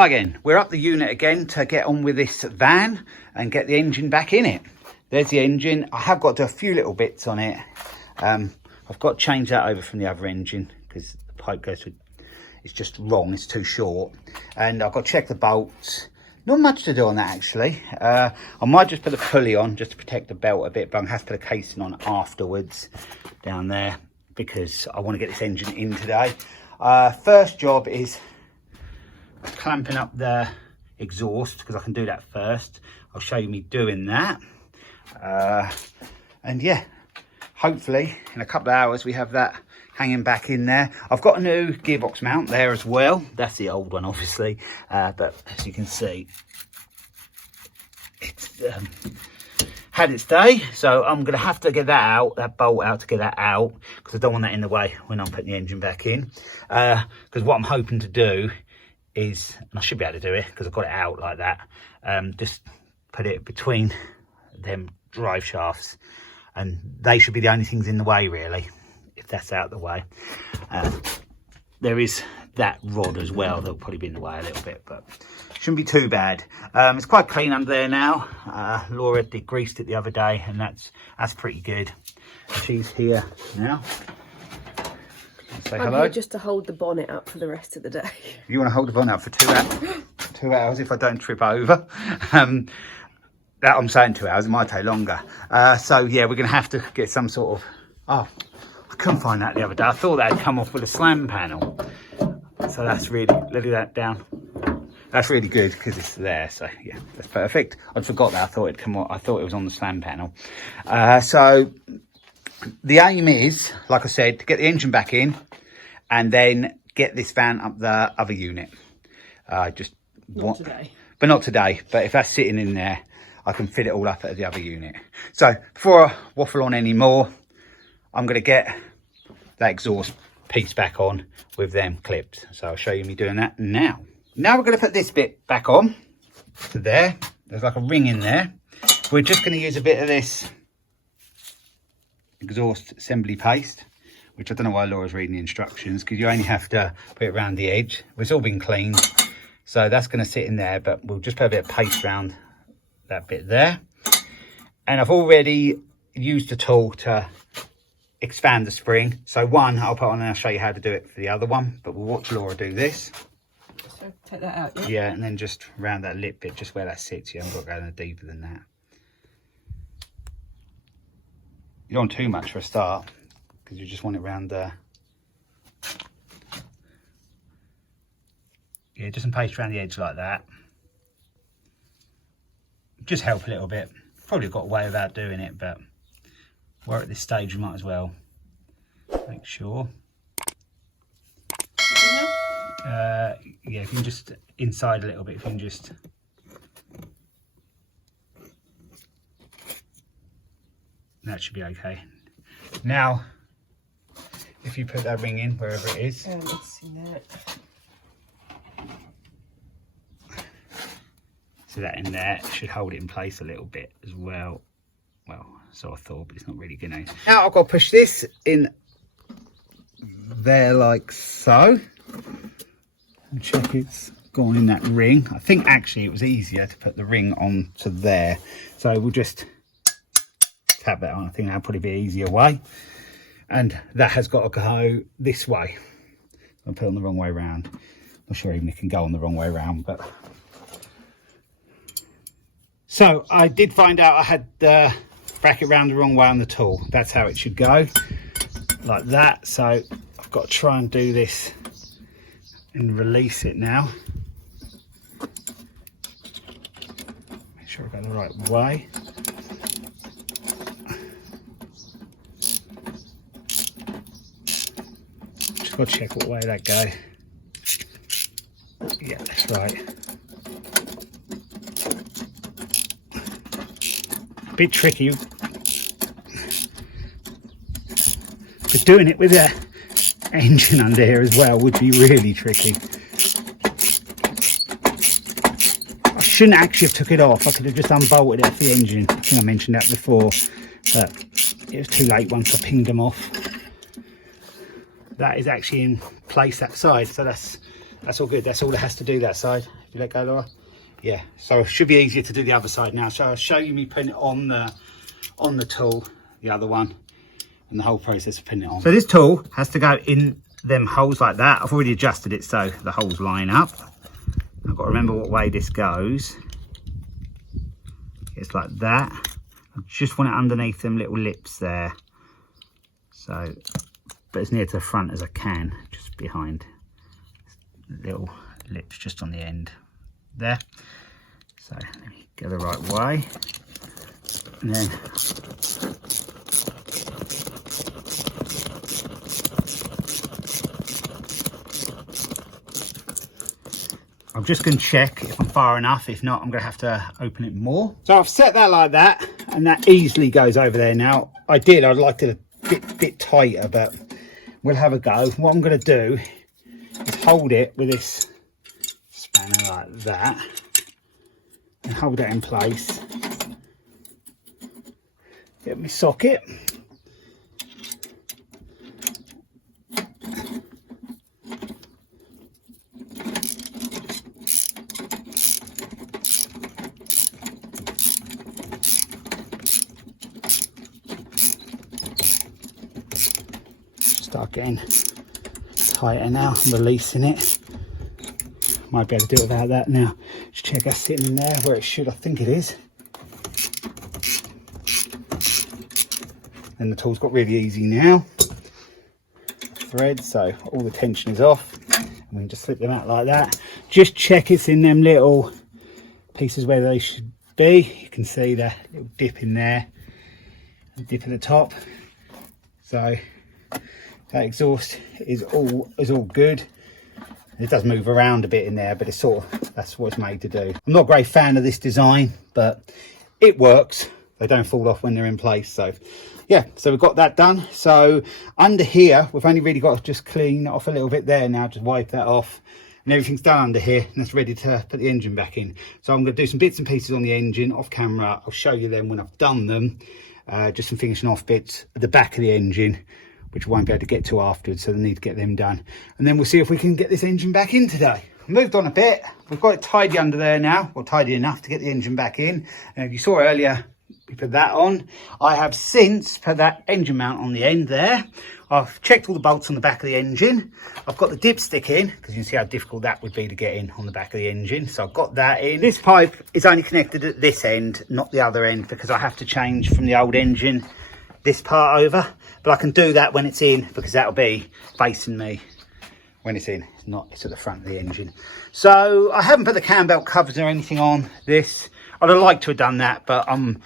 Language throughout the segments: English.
Hi again, we're up the unit again to get on with this van and get the engine back in it. There's the engine. I have got to do a few little bits on it. I've got to change that over from the other engine because the pipe goes to, it's just wrong, it's too short. And I've got to check the bolts. Not much to do on that actually. I might just put the pulley on just to protect the belt a bit, but I'm going to have to put a casing on afterwards down there because I want to get this engine in today. First job is clamping up the exhaust because I can do that first. I'll show you me doing that. And yeah, hopefully in a couple of hours we have that hanging back in there. I've got a new gearbox mount there as well. That's the old one obviously, but as you can see it's had its day, so I'm gonna have to get that out, that bolt out, to get that out because I don't want that in the way when I'm putting the engine back in. Because what I'm hoping to do is, and I should be able to do it because I've got it out like that, just put it between them drive shafts and they should be the only things in the way really, if that's out of the way. There is that rod as well that'll probably be in the way a little bit, but shouldn't be too bad. It's quite clean under there now. Laura degreased it the other day and that's pretty good. She's here now. Say I'm hello. here just to hold the bonnet up for the rest of the day. You want to hold the bonnet up for 2 hours if I don't trip over. That I'm saying 2 hours, it might take longer. So yeah, we're going to have to get some sort of, oh, I couldn't find that the other day. I thought that had come off with a slam panel. So that's really, let that down. That's really good because it's there. So yeah, that's perfect. I forgot that. I thought it'd come on. I thought it was on the slam panel. So the aim is, like I said, to get the engine back in and then get this van up the other unit. Just not today. But not today. But if that's sitting in there, I can fit it all up at the other unit. So before I waffle on anymore, I'm going to get that exhaust piece back on with them clipped. So I'll show you me doing that now. Now we're going to put this bit back on to there. There's like a ring in there. We're just going to use a bit of this exhaust assembly paste, which I don't know why Laura's reading the instructions, because you only have to put it around the edge. It's all been cleaned, so that's going to sit in there, but we'll just put a bit of paste around that bit there. And I've already used the tool to expand the spring, so one I'll put on and I'll show you how to do it for the other one, but we'll watch Laura do this. So take that out, yeah? Yeah, and then just around that lip bit, just where that sits. You haven't got to go no deeper than that. You don't want too much for a start because you just want it around there. Yeah, just some paste around the edge like that. Just help a little bit. Probably got away without doing it, but we're at this stage, we might as well make sure. Yeah, if you can just inside a little bit, if you can just. That should be okay. Now, if you put that ring in wherever it is. Let's see that. So that in there should hold it in place a little bit as well. Well, so I thought, but it's not really gonna. Now I've got to push this in there like so. And check it's gone in that ring. I think actually it was easier to put the ring on to there. So we'll just tap that on. I think that'll probably be an easier way. And that has got to go this way. I'll put it on the wrong way around. Not sure even it can go on the wrong way around, but. So I did find out I had the bracket round the wrong way on the tool. That's how it should go, like that. So I've got to try and do this and release it now. Make sure I've got the right way. Just got to check what way that go. Yeah, that's right. A bit tricky, but doing it with a engine under here as well would be really tricky. I shouldn't actually have took it off. I could have just unbolted it off the engine. I think I mentioned that before, but it was too late once I pinged them off. That is actually in place that side, so that's all good. That's all it has to do that side. If you let go, Laura. Yeah, so it should be easier to do the other side now. So I'll show you me putting it on the tool, the other one, and the whole process of putting it on. So this tool has to go in them holes like that. I've already adjusted it so the holes line up. I've got to remember what way this goes. It's like that. I just want it underneath them little lips there. So, but as near to the front as I can, just behind little lips just on the end there. So let me go the right way, and then I'm just going to check if I'm far enough. If not, I'm going to have to open it more. So I've set that like that, and that easily goes over there now. I'd like it a bit tighter, but we'll have a go. What I'm going to do is hold it with this spanner like that and hold it in place. Get my socket. Start getting tighter now. I'm releasing it. Might be able to do it without that now. Just check that's sitting in there where it should. I think it is. And the tool's got really easy now. Thread, so all the tension is off. And we can just slip them out like that. Just check it's in them little pieces where they should be. You can see the little dip in there, a dip at the top. So that exhaust is all good. It does move around a bit in there, but it's that's what it's made to do. I'm not a great fan of this design, but it works. They don't fall off when they're in place. So yeah, so we've got that done. So under here, we've only really got to just clean off a little bit there now, just wipe that off, and everything's done under here, and it's ready to put the engine back in. So I'm going to do some bits and pieces on the engine off camera. I'll show you them when I've done them. Just some finishing off bits at the back of the engine, which we won't be able to get to afterwards, so they need to get them done. And then we'll see if we can get this engine back in today. Moved on a bit. We've got it tidy under there now, or tidy enough to get the engine back in. And you saw earlier, we put that on. I have since put that engine mount on the end there. I've checked all the bolts on the back of the engine. I've got the dipstick in, because you can see how difficult that would be to get in on the back of the engine. So I've got that in. This pipe is only connected at this end, not the other end, because I have to change from the old engine this part over. But I can do that when it's in, because that'll be facing me when it's in. It's at the front of the engine. So I haven't put the cam belt covers or anything on this. I'd have liked to have done that, but I'm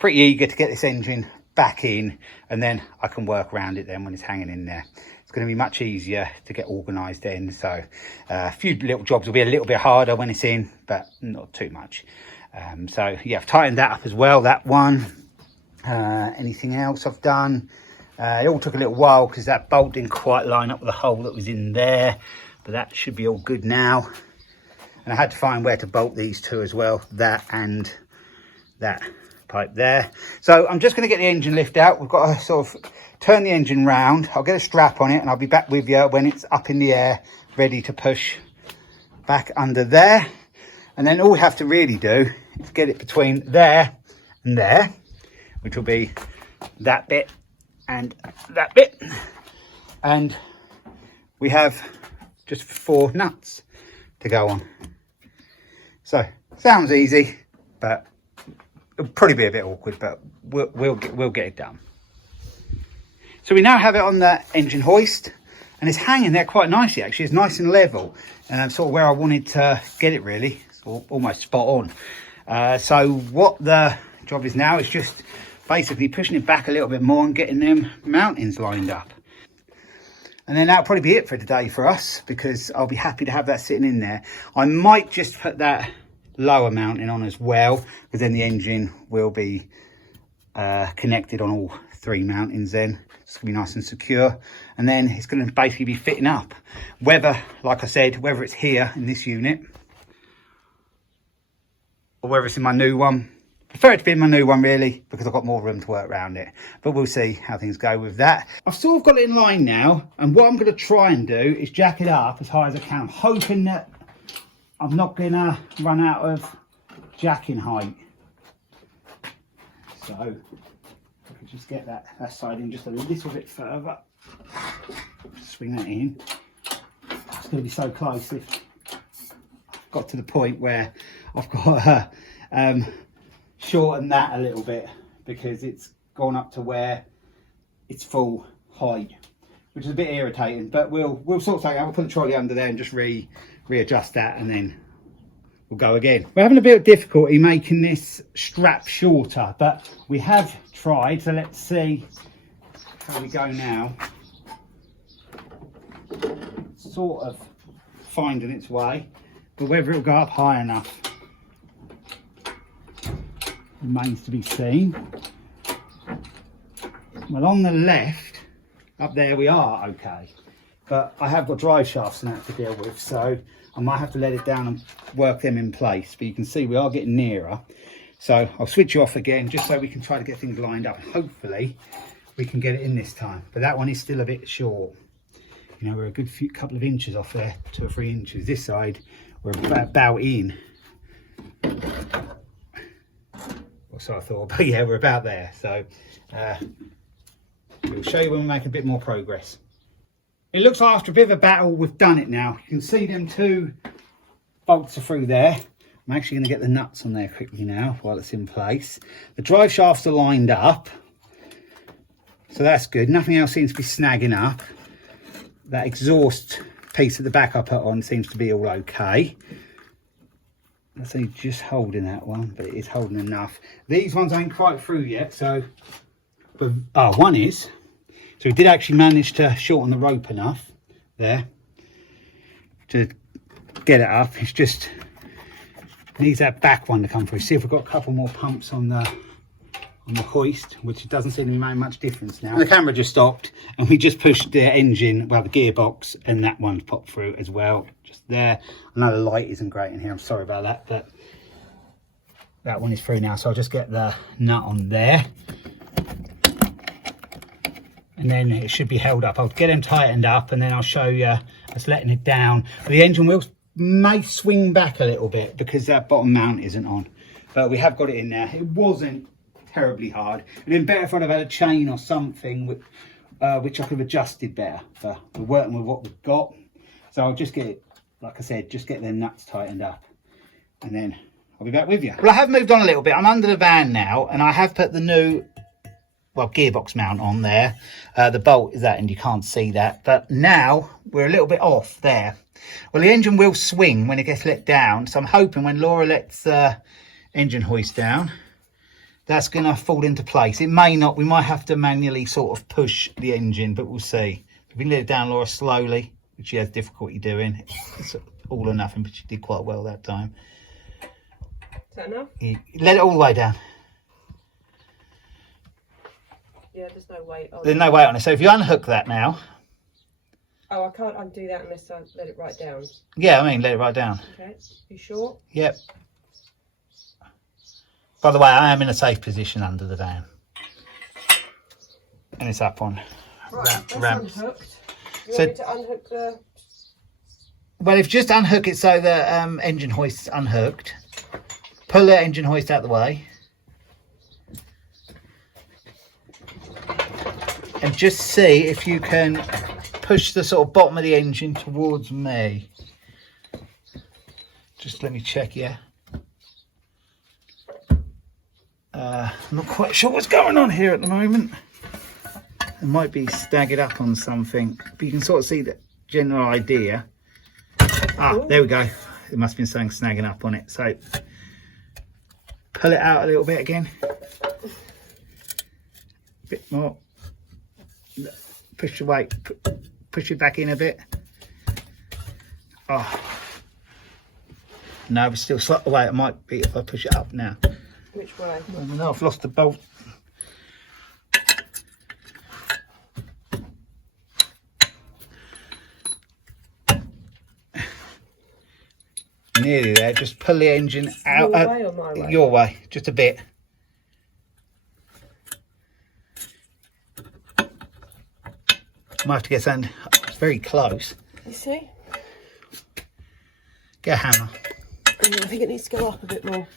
pretty eager to get this engine back in, and then I can work around it then when it's hanging in there. It's going to be much easier to get organised then. So a few little jobs will be a little bit harder when it's in, but not too much. So yeah, I've tightened that up as well, that one. Anything else I've done? It all took a little while because that bolt didn't quite line up with the hole that was in there, but that should be all good now. And I had to find where to bolt these two as well, that and that pipe there. So I'm just going to get the engine lift out. We've got to sort of turn the engine round. I'll get a strap on it and I'll be back with you when it's up in the air, ready to push back under there. And then all we have to really do is get it between there and there, which will be that bit and that bit. And we have just 4 nuts to go on. So sounds easy, but it'll probably be a bit awkward, but we'll get it done. So we now have it on the engine hoist, and it's hanging there quite nicely actually. It's nice and level, and that's sort of where I wanted to get it really. It's almost spot on. So what the job is now is just basically pushing it back a little bit more and getting them mountings lined up. And then that'll probably be it for today for us, because I'll be happy to have that sitting in there. I might just put that lower mounting on as well, because then the engine will be connected on all 3 mountings then. It's going to be nice and secure. And then it's going to basically be fitting up. Whether, like I said, whether it's here in this unit, or whether it's in my new one. I prefer it to be in my new one really, because I've got more room to work around it, but we'll see how things go with that. I've sort of got it in line now, and what I'm going to try and do is jack it up as high as I can. I'm hoping that I'm not gonna run out of jacking height. So I can just get that side in just a little bit further. Swing that in. It's going to be so close if I've got to the point where I've got to shorten that a little bit, because it's gone up to where it's full height, which is a bit irritating, but we'll sort something out. We'll put the trolley under there and just readjust that, and then we'll go again. We're having a bit of difficulty making this strap shorter, but we have tried, so let's see how we go now. Sort of finding its way, but whether it'll go up high enough remains to be seen. Well, on the left, up there we are okay, but I have got drive shafts and that to deal with, so I might have to let it down and work them in place. But you can see we are getting nearer, so I'll switch you off again just so we can try to get things lined up. Hopefully we can get it in this time, but that one is still a bit short. You know, we're a good couple of inches off there, 2 or 3 inches. This side we're about in. Or so I thought, but yeah, we're about there. So we'll show you when we make a bit more progress. It looks like after a bit of a battle we've done it now. You can see them 2 bolts are through there. I'm actually going to get the nuts on there quickly now while it's in place. The drive shafts are lined up, so that's good. Nothing else seems to be snagging up. That exhaust piece at the back I put on seems to be all okay. That's only just holding that one, but it is holding enough. These ones ain't quite through yet, so but one is. So we did actually manage to shorten the rope enough there to get it up. It's just needs that back one to come through. See if we've got a couple more pumps on the hoist, which it doesn't seem to be making much difference now. The camera just stopped and we just pushed the engine, well, the gearbox, and that one's popped through as well, just there. I know the light isn't great in here, I'm sorry about that, but that one is through now. So I'll just get the nut on there, and then it should be held up. I'll get them tightened up and then I'll show you us letting it down. The engine wheels may swing back a little bit because that bottom mount isn't on, but we have got it in there. It wasn't terribly hard. It'd been better if I'd have had a chain or something which I could have adjusted better, but we're working with what we've got. So I'll just get it, like I said, just get the nuts tightened up and then I'll be back with you. Well, I have moved on a little bit. I'm under the van now and I have put the new, well, gearbox mount on there. The bolt is that and you can't see that, but now we're a little bit off there. Well, the engine will swing when it gets let down, so I'm hoping when Laura lets the engine hoist down, that's going to fall into place. It may not. We might have to manually sort of push the engine, but we'll see. If we can let it down, Laura, slowly, which she has difficulty doing. It's all or nothing, but she did quite well that time. Is that enough? Let it all the way down. Yeah, there's no weight on it. There's no weight on it. So if you unhook that now. Oh, I can't undo that unless I let it right down. Yeah, I mean, let it right down. Okay, you sure? Yep. By the way, I am in a safe position under the van. And it's up on ramps. Unhooked. You want me to unhook the... Well, if you just unhook it so the engine hoist is unhooked, pull the engine hoist out of the way, and just see if you can push the sort of bottom of the engine towards me. Just let me check, yeah. I'm not quite sure what's going on here at the moment. It might be staggered up on something, but you can sort of see the general idea. Ah, there we go. It must have been something snagging up on it. So pull it out a little bit again. A bit more. Push the weight. Push it back in a bit. Oh. No, but still slightly away. It might be if I push it up now. Which way? I don't know, I've lost the bolt. Nearly there. Just pull the engine out. Your way or my way? Your way, just a bit. Might have to get something. It's very close. You see? Get a hammer. I think it needs to go up a bit more.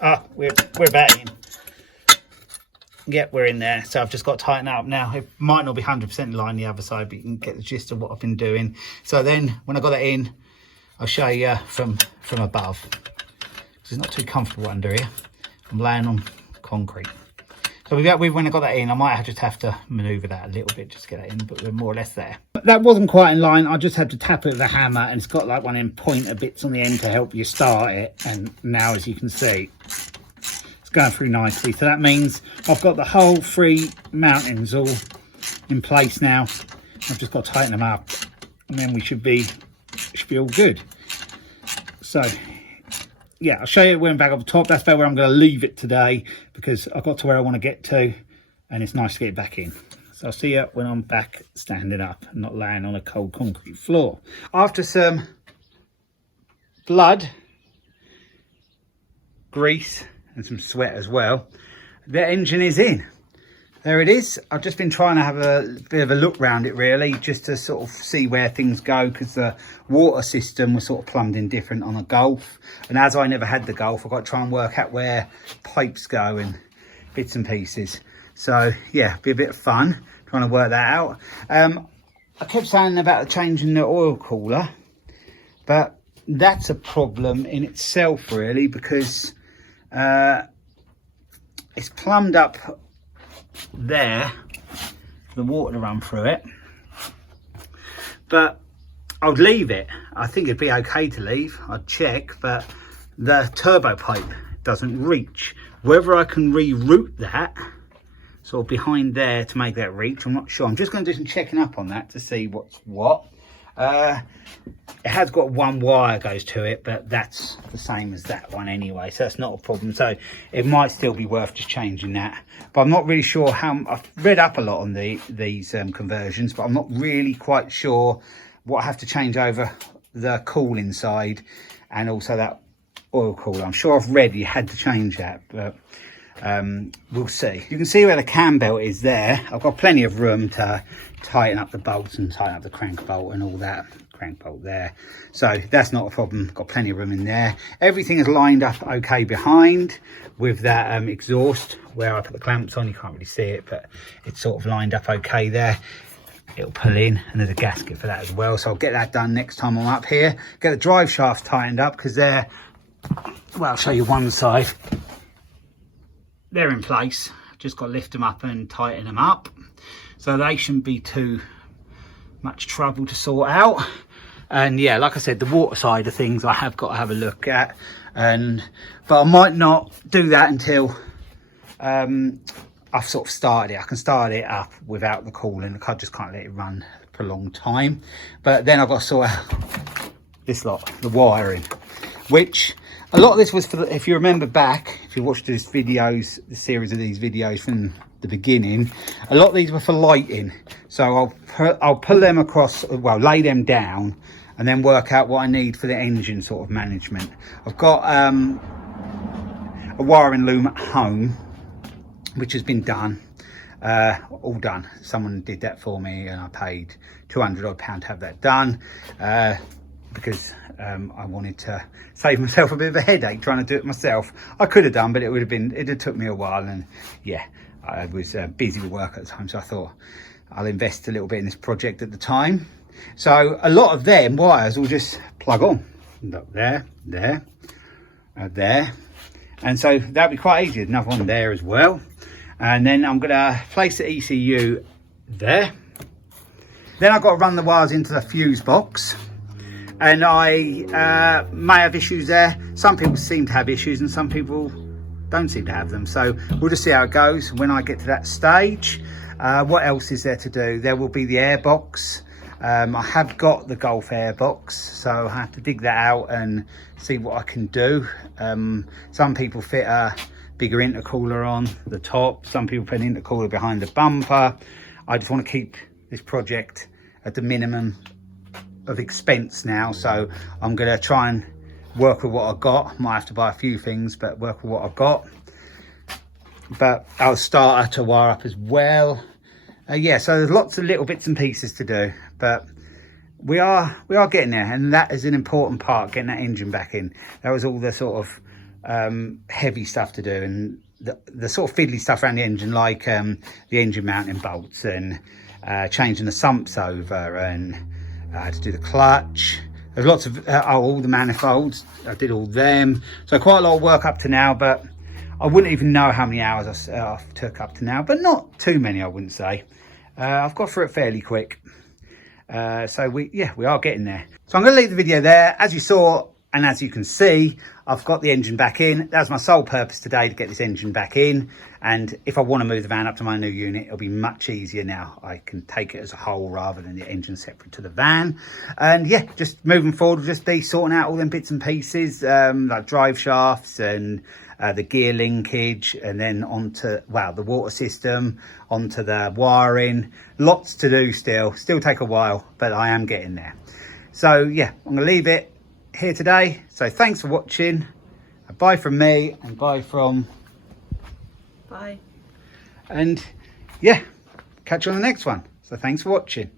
Ah, we're about in. Yep, we're in there. So I've just got to tighten up now. It might not be 100% in line the other side, but you can get the gist of what I've been doing. So then when I got that in, I'll show you from above. Because it's not too comfortable under here. I'm laying on concrete. So when I got that in, I might just have to manoeuvre that a little bit just to get that in, but we're more or less there. But that wasn't quite in line. I just had to tap it with a hammer, and it's got like one of them pointer bits on the end to help you start it. And now, as you can see, it's going through nicely. So that means I've got the whole 3 mountings all in place now. I've just got to tighten them up, and then we should be all good. So yeah, I'll show you when I'm back up the top. That's about where I'm going to leave it today, because I got to where I want to get to, and it's nice to get it back in. So I'll see you when I'm back standing up and not laying on a cold concrete floor. After some blood, grease and some sweat as well, the engine is in. There it is. I've just been trying to have a bit of a look around it, really, just to sort of see where things go, because the water system was sort of plumbed in different on a Golf. And as I never had the Golf, I've got to try and work out where pipes go and bits and pieces. So yeah, be a bit of fun trying to work that out. I kept saying about changing the oil cooler, but that's a problem in itself, really, because it's plumbed up there for the water to run through it, but I would leave it. I think it'd be okay to leave. I'd check, but the turbo pipe doesn't reach. Whether I can reroute that sort of behind there to make that reach, I'm not sure. I'm just going to do some checking up on that to see what's what. It has got 1 wire goes to it, but that's the same as that one anyway, so that's not a problem. So it might still be worth just changing that, but I'm not really sure how. I've read up a lot on these conversions, but I'm not really quite sure what I have to change over the cooling side and also that oil cooler. I'm sure I've read you had to change that, but we'll see. You can see where the cam belt is there. I've got plenty of room to tighten up the bolts and tighten up the crank bolt and all that. Crank bolt there, so that's not a problem. Got plenty of room in there. Everything is lined up okay behind with that exhaust where I put the clamps on. You can't really see it, but it's sort of lined up okay there. It'll pull in, and there's a gasket for that as well, so I'll get that done next time I'm up here. Get the drive shafts tightened up, because they're, well, I'll show you one side. They're in place. Just got to lift them up and tighten them up, so they shouldn't be too much trouble to sort out. And yeah, like I said, the water side of things I have got to have a look at, but I might not do that until I've sort of started it. I can start it up without the cooling. I just can't let it run for a long time, but then I've got to sort out this lot, the wiring, which a lot of this was for the, if you remember back, if you watched this videos, the series of these videos from the beginning, a lot of these were for lighting. So I'll pull them across, well, lay them down, and then work out what I need for the engine sort of management. I've got a wiring loom at home, which has been done, all done. Someone did that for me, and I paid £200 odd to have that done, because I wanted to save myself a bit of a headache trying to do it myself. I could have done, but it had took me a while, and yeah, I was busy with work at the time, so I thought I'll invest a little bit in this project at the time. So a lot of them wires will just plug on. Look, there, there, there. And so that'll be quite easy. Another one there as well. And then I'm going to place the ECU there. Then I've got to run the wires into the fuse box. And I may have issues there. Some people seem to have issues and some people don't seem to have them. So we'll just see how it goes when I get to that stage. What else is there to do? There will be the airbox. I have got the Golf airbox, so I have to dig that out and see what I can do. Some people fit a bigger intercooler on the top. Some people put an intercooler behind the bumper. I just want to keep this project at the minimum of expense now, so I'm going to try and work with what I've got. Might have to buy a few things, but work with what I've got. But I'll start to wire up as well. Yeah, so there's lots of little bits and pieces to do, but we are getting there, and that is an important part, getting that engine back in. That was all the sort of heavy stuff to do, and the sort of fiddly stuff around the engine, like the engine mounting bolts and changing the sumps over, and I had to do the clutch. There's lots of all the manifolds, I did all them, so quite a lot of work up to now, but I wouldn't even know how many hours I took up to now, but not too many, I wouldn't say. I've got through it fairly quick. So we are getting there. So I'm going to leave the video there. As you saw, and as you can see, I've got the engine back in. That's my sole purpose today, to get this engine back in. And if I want to move the van up to my new unit, it'll be much easier now. I can take it as a whole rather than the engine separate to the van. And yeah, just moving forward, we'll just be sorting out all them bits and pieces, like drive shafts and the gear linkage, and then onto, well, the water system, onto the wiring. Lots to do still take a while, but I am getting there. So yeah, I'm gonna leave it here today. So thanks for watching. Bye from me, and bye from... Bye. And yeah, catch you on the next one. So thanks for watching.